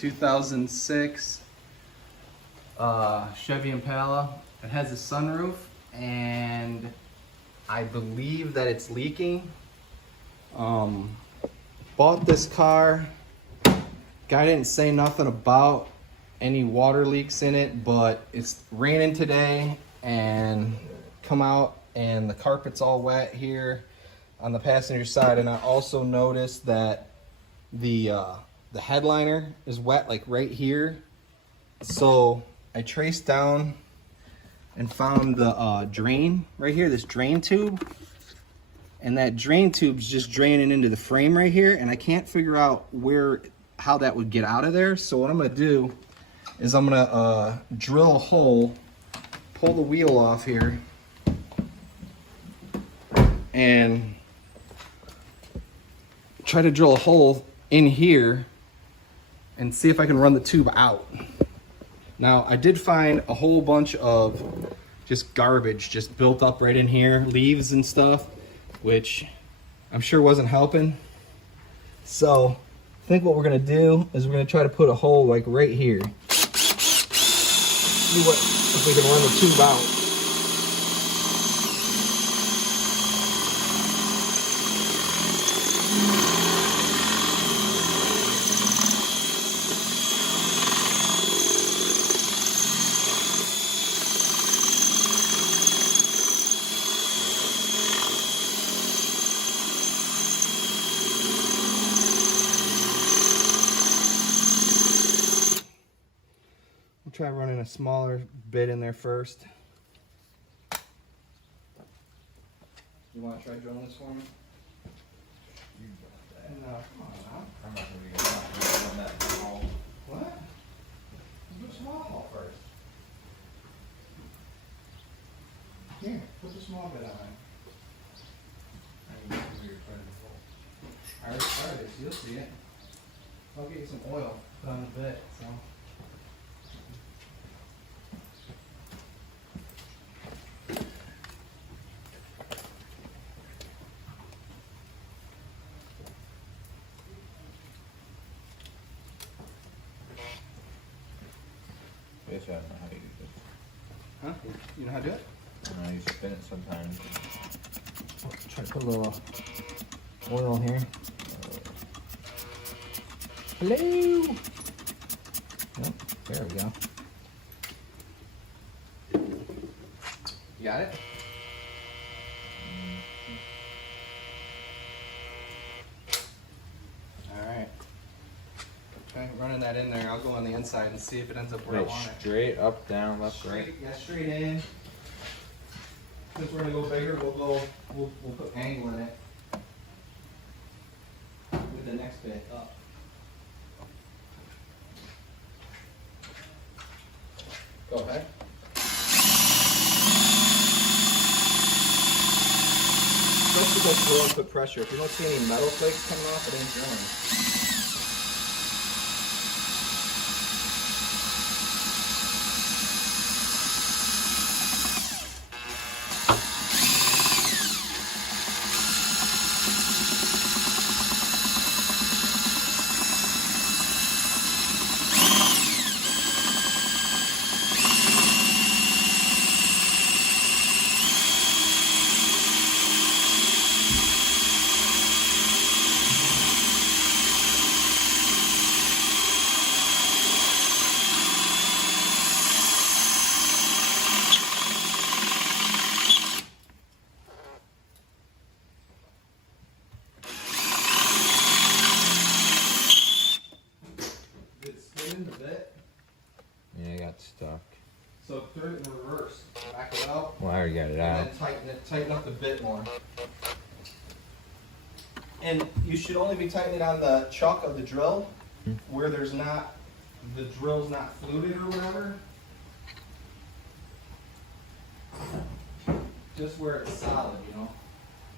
2006 Chevy Impala. It has a sunroof, and I believe that it's leaking. Bought this car. Guy didn't say nothing about any water leaks in it, but it's raining today and come out and the carpet's all wet here on the passenger side. And I also noticed that the headliner is wet, like right here. So I traced down and found the drain right here, this drain tube. And that drain tube's just draining into the frame right here, and I can't figure out how that would get out of there. So what I'm gonna do is I'm gonna drill a hole, pull the wheel off here, and try to drill a hole in here and see if I can run the tube out. Now, I did find a whole bunch of just garbage just built up right in here, leaves and stuff, which I'm sure wasn't helping. So I think what we're gonna do is we're gonna try to put a hole like right here. See if we can run the tube out. We'll try running a smaller bit in there first. You want to try drilling this for me? No, come on now. I'm not going to run that hole. What? Let's do a small hole first. Here, put the small bit on. I already started it, so you'll see it. I'll get you some oil, put on the bit, so. I guess I don't know how to use it. Huh? You know how to do it? I you spin it sometimes. Try to put a little oil here. Hello! Yep, there we go. You got it? Alright. Try running that in there. I'll go on the inside and see if it ends up where I want it. Straight, up, down, left, right. Yeah, straight in. Since we're gonna go bigger, we'll put angle in it with the next bit up. Go ahead. Supposed to go slow and put pressure. If you don't see any metal flakes coming off, it ain't drilling. Yeah, I got stuck. So throw it in reverse. Back it out. Well, I already got it out. And then tighten up the bit more. And you should only be tightening on the chuck of the drill where there's not, the drill's not fluted or whatever. Just where it's solid, you know.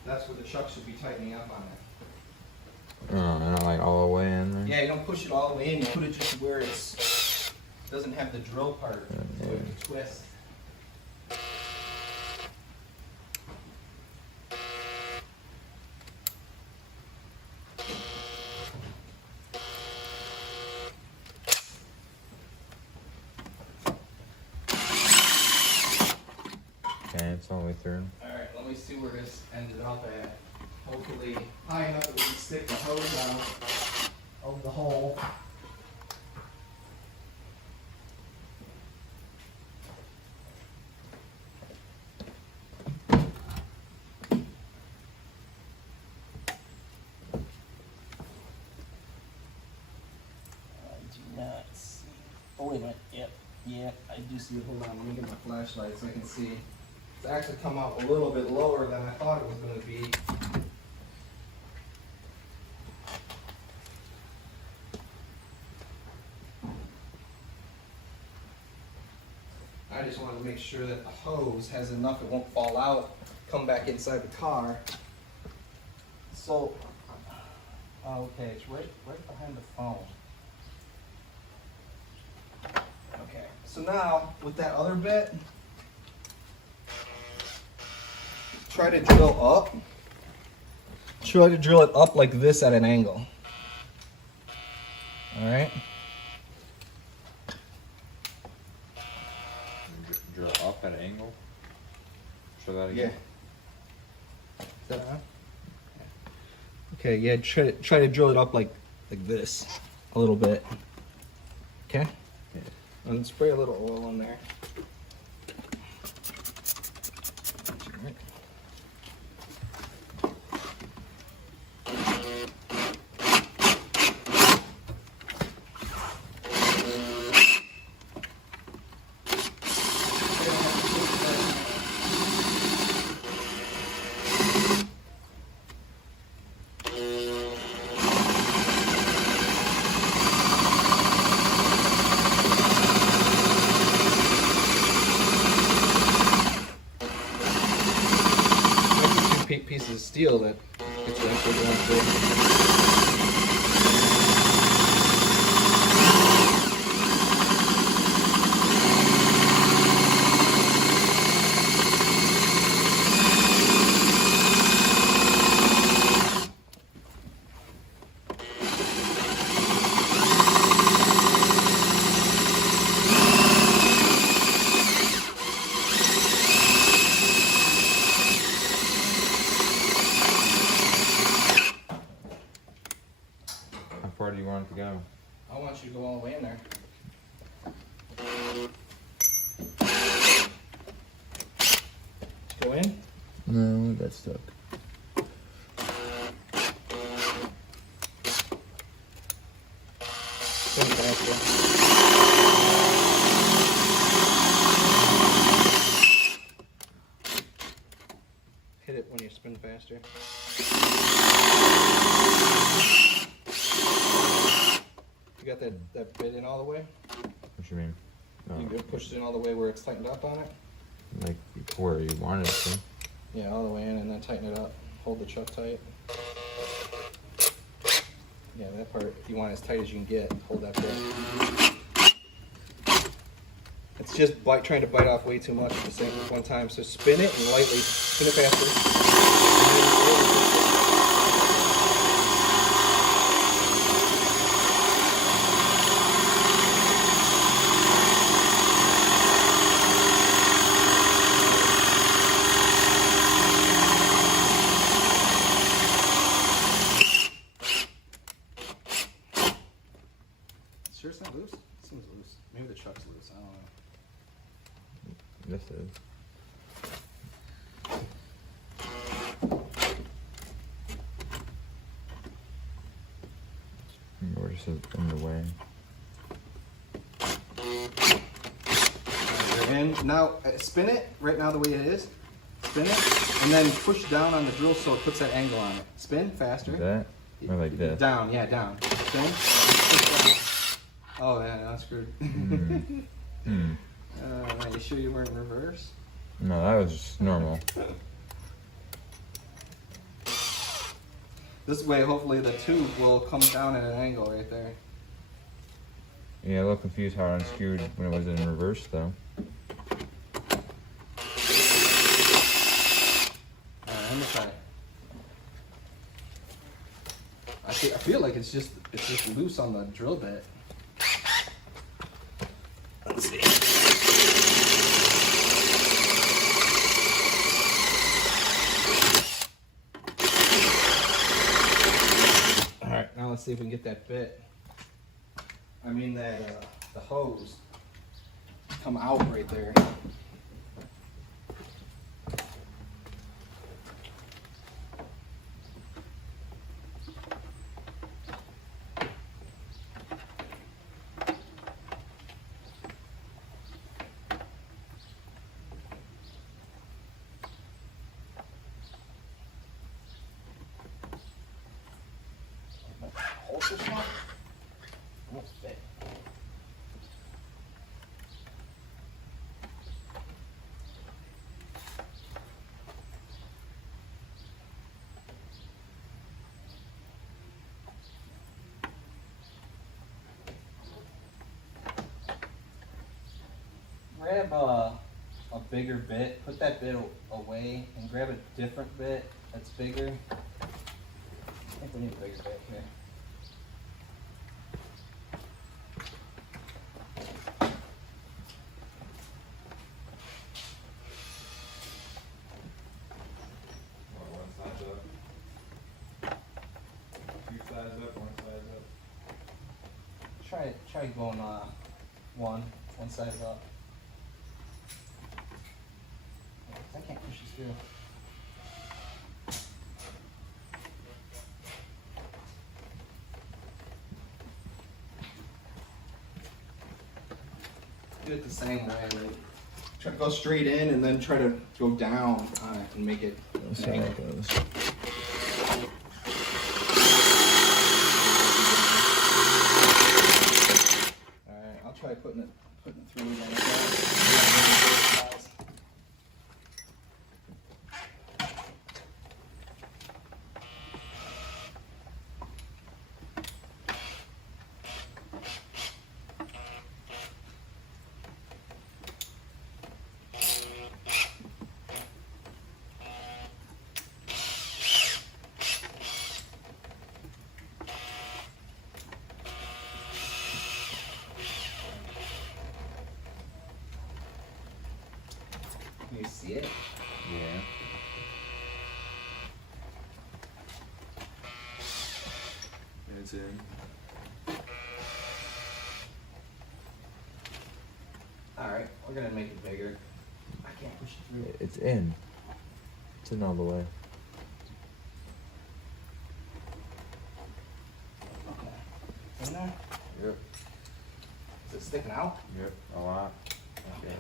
That's where the chuck should be tightening up on it. Oh, not like all the way in there? Yeah, you don't push it all the way in, you put it just where it's doesn't have the drill part, so it can twist. way through. Alright, let me see where this ended up at. Hopefully high enough that we can stick the hose out of the hole. Not see. Oh wait a minute. Yep. Yeah, I do see it. Hold on, let me get my flashlight so I can see. It's actually come out a little bit lower than I thought it was going to be. I just want to make sure that the hose has enough, it won't fall out, come back inside the car. So, okay, it's right behind the phone. Okay, so now with that other bit, try to drill up. Try to drill it up like this at an angle. All right. Drill up at an angle. Show that again. Yeah. Is that on? Okay. Yeah. Try to drill it up like this, a little bit. Okay. Yeah. And spray a little oil in there. Pieces of steel that gets actually going through. How far do you want it to go? I want you to go all the way in there. Go in? No, that's stuck. Spin faster. Hit it when you spin faster. You got that bit in all the way? What you mean? No. You good? Push it in all the way where it's tightened up on it? Like where you wanted it to. Yeah, all the way in and then tighten it up. Hold the chuck tight. Yeah, that part, you want it as tight as you can get. Hold that bit. It's just trying to bite off way too much at the same one time. So spin it and lightly, spin it faster. Sure it's not loose? It seems loose. Maybe the chuck's loose. I don't know. This is. Or just in the way. You're in. Now spin it right now the way it is. Spin it and then push down on the drill so it puts that angle on it. Spin faster. Like that? Or like this? Down, yeah, down. Spin. Oh yeah, that's screwed. Man, you sure you weren't in reverse? No, that was just normal. This way, hopefully the tube will come down at an angle right there. Yeah, a little confused how it unscrewed when it was in reverse though. Alright, let me try. I feel like it's just loose on the drill bit. Let's see. let's see if we can get that bit. I mean that the hose come out right there. Hold this one. Won't fit. Grab a bigger bit, put that bit away, and grab a different bit that's bigger. I think we need a bigger bit here. One size up. Two sides up, one size up. Try going one size up. I can't push this through. Do it the same way. Like, try to go straight in and then try to go down on it and make it. Let's see how it goes. All right, I'll try putting it through. Like that. You see it? Yeah. It's in. All right, we're gonna make it bigger. I can't push it through. It's in. It's in all the way. Okay. In there? Yep. Is it sticking out? Yep. A lot. Okay.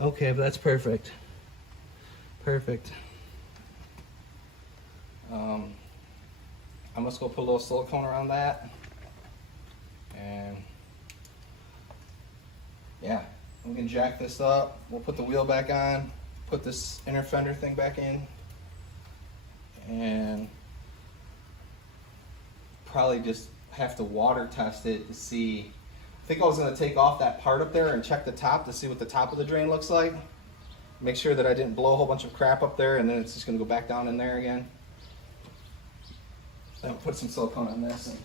Okay, but that's perfect. Perfect. I'm just gonna put a little silicone around that, and yeah, we can jack this up. We'll put the wheel back on, put this inner fender thing back in, and probably just have to water test it to see. I think I was gonna take off that part up there and check the top to see what the top of the drain looks like. Make sure that I didn't blow a whole bunch of crap up there, and then it's just gonna go back down in there again. Then I'll put some silicone on this. And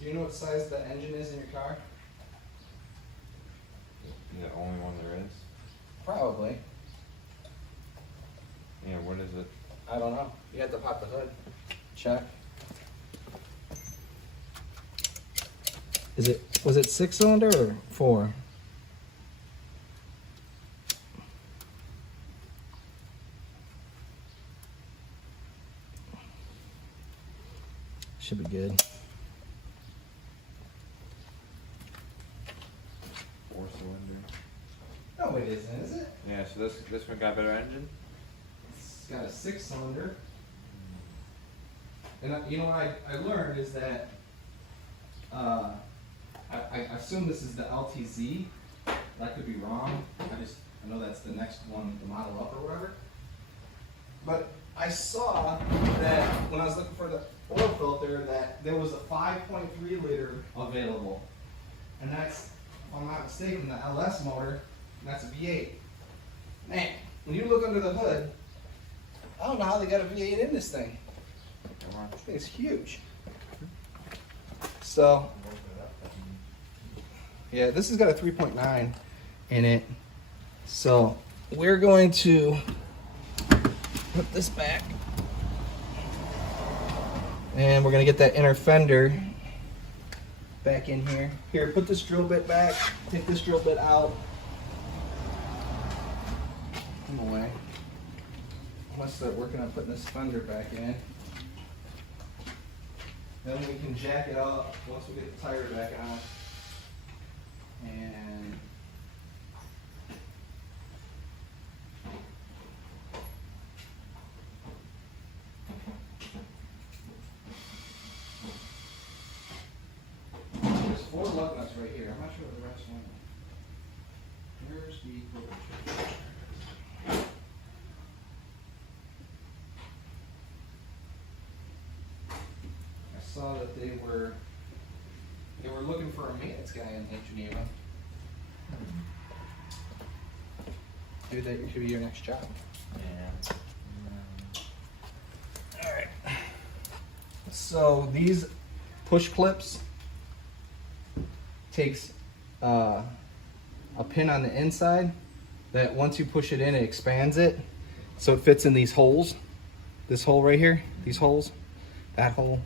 do you know what size the engine is in your car? The only one there is? Probably. Yeah, what is it? I don't know. You had to pop the hood. Check. Was it 6-cylinder or 4? Should be good. this one got a better engine? It's got a 6-cylinder. And you know what I learned is that I assume this is the LTZ. That could be wrong. I know that's the next one, the model up or whatever. But I saw that when I was looking for the oil filter that there was a 5.3 liter available. And that's, if I'm not mistaken, the LS motor, and that's a V8. Man, when you look under the hood, I don't know how they got a V8 in this thing. This thing is huge. So, yeah, this has got a 3.9 in it. So, we're going to put this back. And we're going to get that inner fender back in here. Here, put this drill bit back. Take this drill bit out. Put them away. Let's start working on putting this fender back in. Then we can jack it up once we get the tire back on. And there's 4 lug nuts right here. I'm not sure what the rest went. Here's the equipment. I saw that they were looking for a maintenance guy in Geneva. Maybe that could be your next job. Yeah. All right. So these push clips takes a pin on the inside that once you push it in, it expands it so it fits in these holes. This hole right here, these holes, that hole.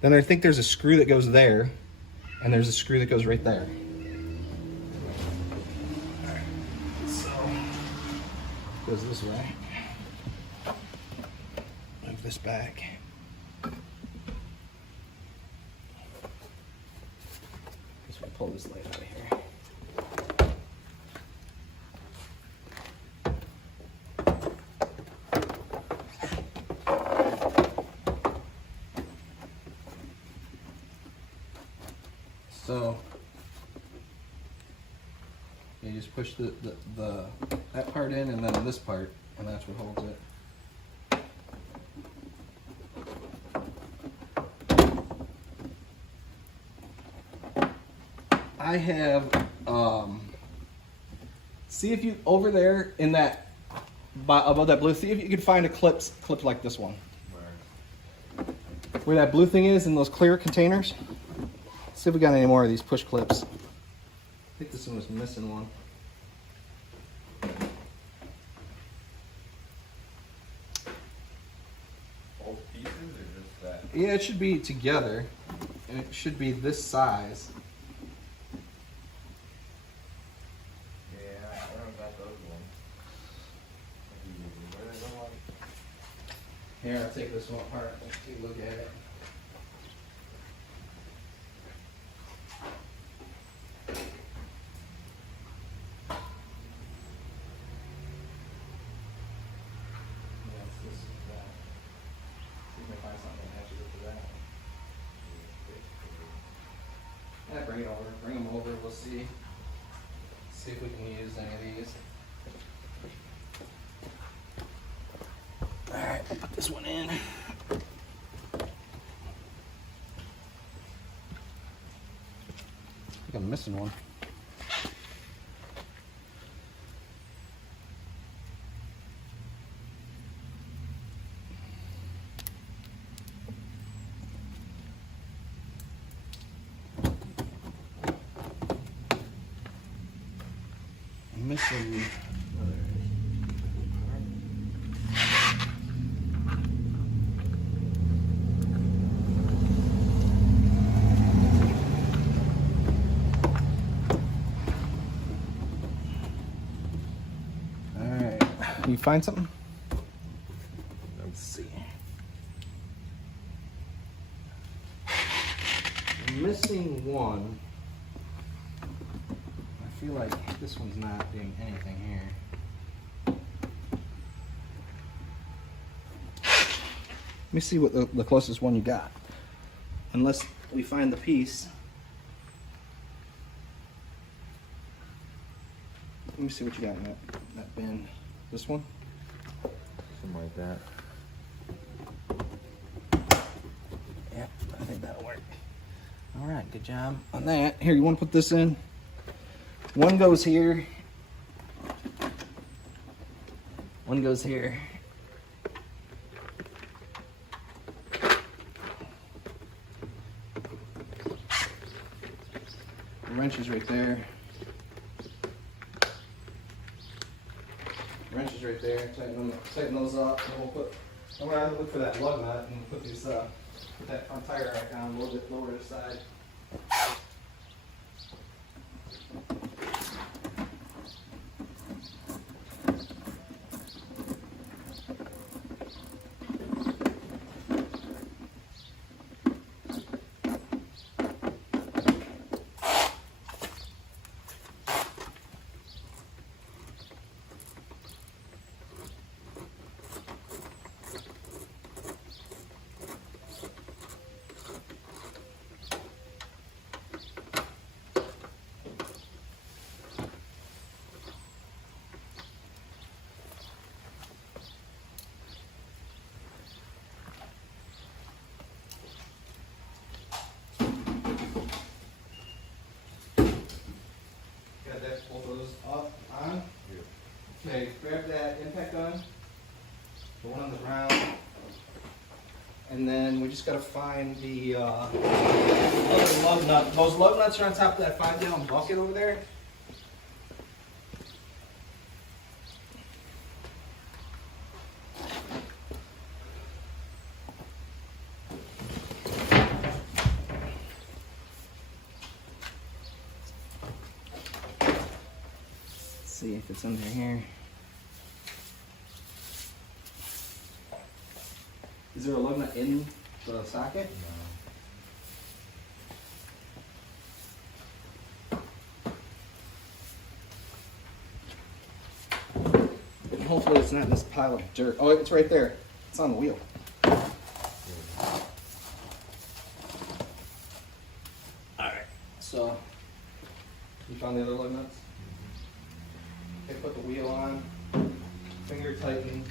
Then I think there's a screw that goes there, and there's a screw that goes right there. Alright, so goes this way. Move this back. Guess we'll pull this light out of here. So you just push that part in, and then this part, and that's what holds it. I have see if you over there in that above that blue, see if you can find a clip like this one. Where that blue thing is in those clear containers. See if we got any more of these push clips. I think this one was missing one. Both pieces or just that? Yeah, it should be together, and it should be this size. Yeah, I don't got those ones. Where are they going? Here, I'll take this one apart. Let's take a look at it. Yeah, bring it over. Bring them over. We'll see. See if we can use any of these. All right, I'll put this one in. I think I'm missing one. Missing. All right, you find something? Let's see. I'm missing one. I feel like this one's not doing anything here. Let me see what the closest one you got. Unless we find the piece. Let me see what you got in that bin. This one? Something like that. Yeah, I think that'll work. All right, good job on that. Here, you want to put this in? One goes here. One goes here. The wrench is right there. The wrench is right there. Tighten those up, and we'll put. I'm gonna have to look for that lug nut and put these. Put that front tire back on a little bit lower to the side. Both of those up, on. Okay, grab that impact gun, the one on the ground, and then we just gotta find the other lug nut. Those lug nuts are on top of that 5-gallon bucket over there. See if it's under here. Is there a lug nut in the socket? No. And hopefully it's not in this pile of dirt. Oh, it's right there. It's on the wheel. Alright, so you found the other lug nuts? Okay, put the wheel on, finger tighten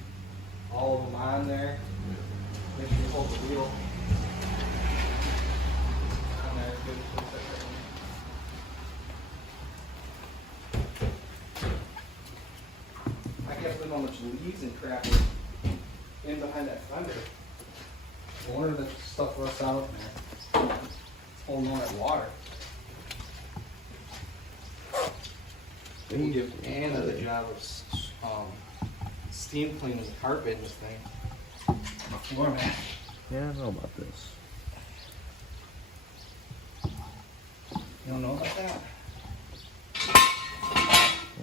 all of them on there. Make sure you hold the wheel on there. Good. I can't believe how much leaves and crap is in behind that fender. No wonder that stuff rusts out in there. It's holding all that water. We'll give Anna the job of steam cleaning the carpet in this thing. Floor mat. Yeah, I know about this. You don't know about that?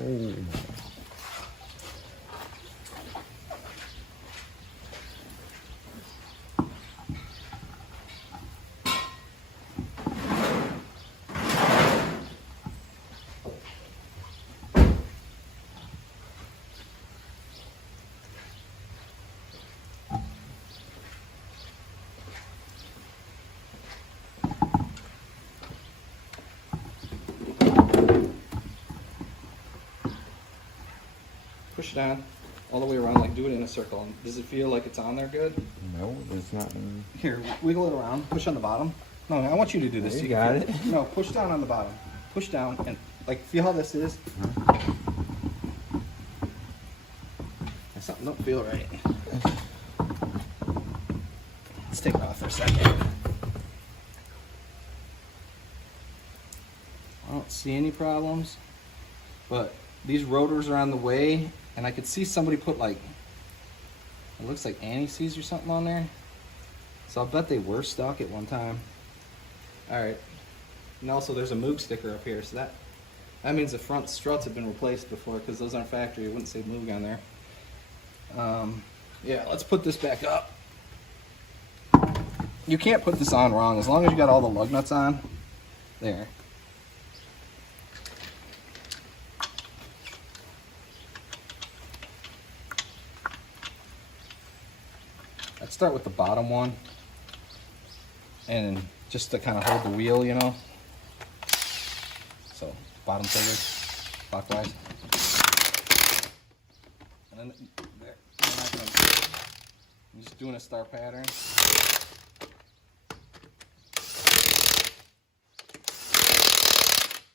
Oh. Push it on all the way around, like do it in a circle. Does it feel like it's on there good? No, it's not. Here, wiggle it around. Push on the bottom. No, I want you to do this. You got it. No, push down on the bottom. Push down and like feel how this is. Something don't feel right. Let's take it off for a second. I don't see any problems, but these rotors are on the way, and I could see somebody put like, it looks like anti-seize or something on there. So I'll bet they were stuck at one time. All right, and also there's a Moog sticker up here, so that means the front struts have been replaced before, because those aren't factory. It wouldn't say Moog on there. Yeah, let's put this back up. You can't put this on wrong as long as you got all the lug nuts on. There. That's start with the bottom one, and just to kind of hold the wheel, you know. So bottom trigger, clockwise, and then there. I'm just doing a star pattern.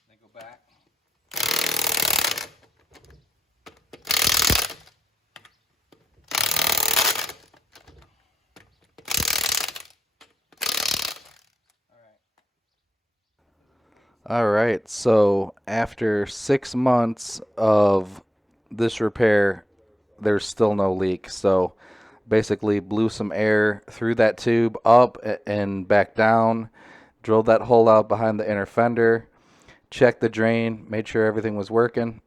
Then go back. All right, so after 6 months of this repair, there's still no leak. So basically blew some air through that tube up and back down, drilled that hole out behind the inner fender, checked the drain, made sure everything was working,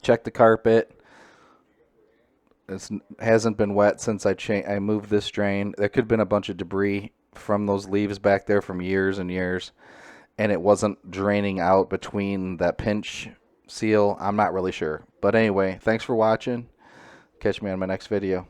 checked the carpet. It hasn't been wet since I moved this drain. There could have been a bunch of debris from those leaves back there from years and years, and it wasn't draining out between that pinch seal. I'm not really sure. But anyway, thanks for watching. Catch me on my next video.